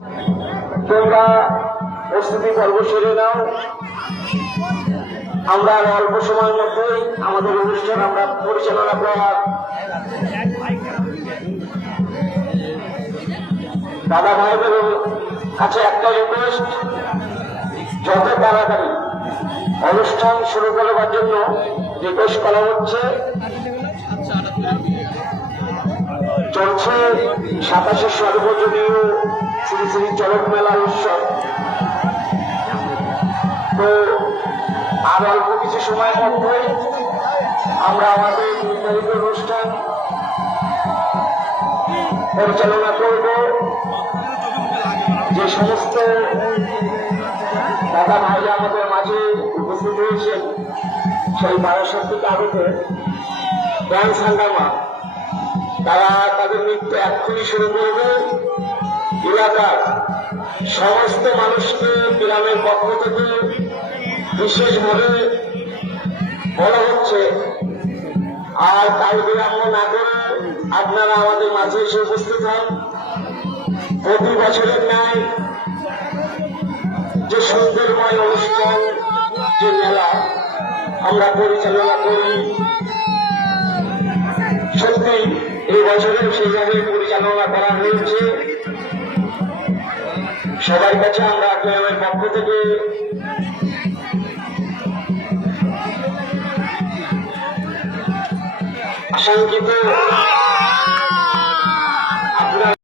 তোমরা প্রস্তুতি পর্ব সেরে নাও। আমরা অল্প সময়ের মধ্যেই আমাদের অনুষ্ঠান আমরা পরিচালনা করার দাদা ভাইদের কাছে একটা রিকোয়েস্ট, যত তাড়াতাড়ি অনুষ্ঠান শুরু করবার জন্য রিকোয়েস্ট করা হচ্ছে। চলছে 27শে সর্বজনীয় শ্রী শ্রী চড়ক মেলা উৎসব। তো আর অল্প কিছু সময়ের মধ্যে আমরা আমাদের নির্ধারিত অনুষ্ঠান পরিচালনা করব। যে সমস্ত দাদা ভাইরা আমাদের মাঝে উপস্থিত হয়েছেন, সেই 1200 থেকে আগতে ড্যান্স হাঙ্গামা, তারা তাদের নৃত্য এক্ষুনি শুরু করবে। এলাকার সমস্ত মানুষকে গ্রামের পক্ষ থেকে বিশেষভাবে বলা হচ্ছে, আর তাই বিলম্ব না করে আপনারা আমাদের মাঝে এসে উপস্থিত হন। প্রতি বছরের ন্যায় যে সুন্দরময় অনুষ্ঠান, যে মেলা আমরা পরিচালনা করি, সত্যি এই বছরেও সেইভাবে পরিচালনা করা হয়েছে। সবার কাছে আমরা গ্রামের পক্ষ থেকে আশঙ্কিত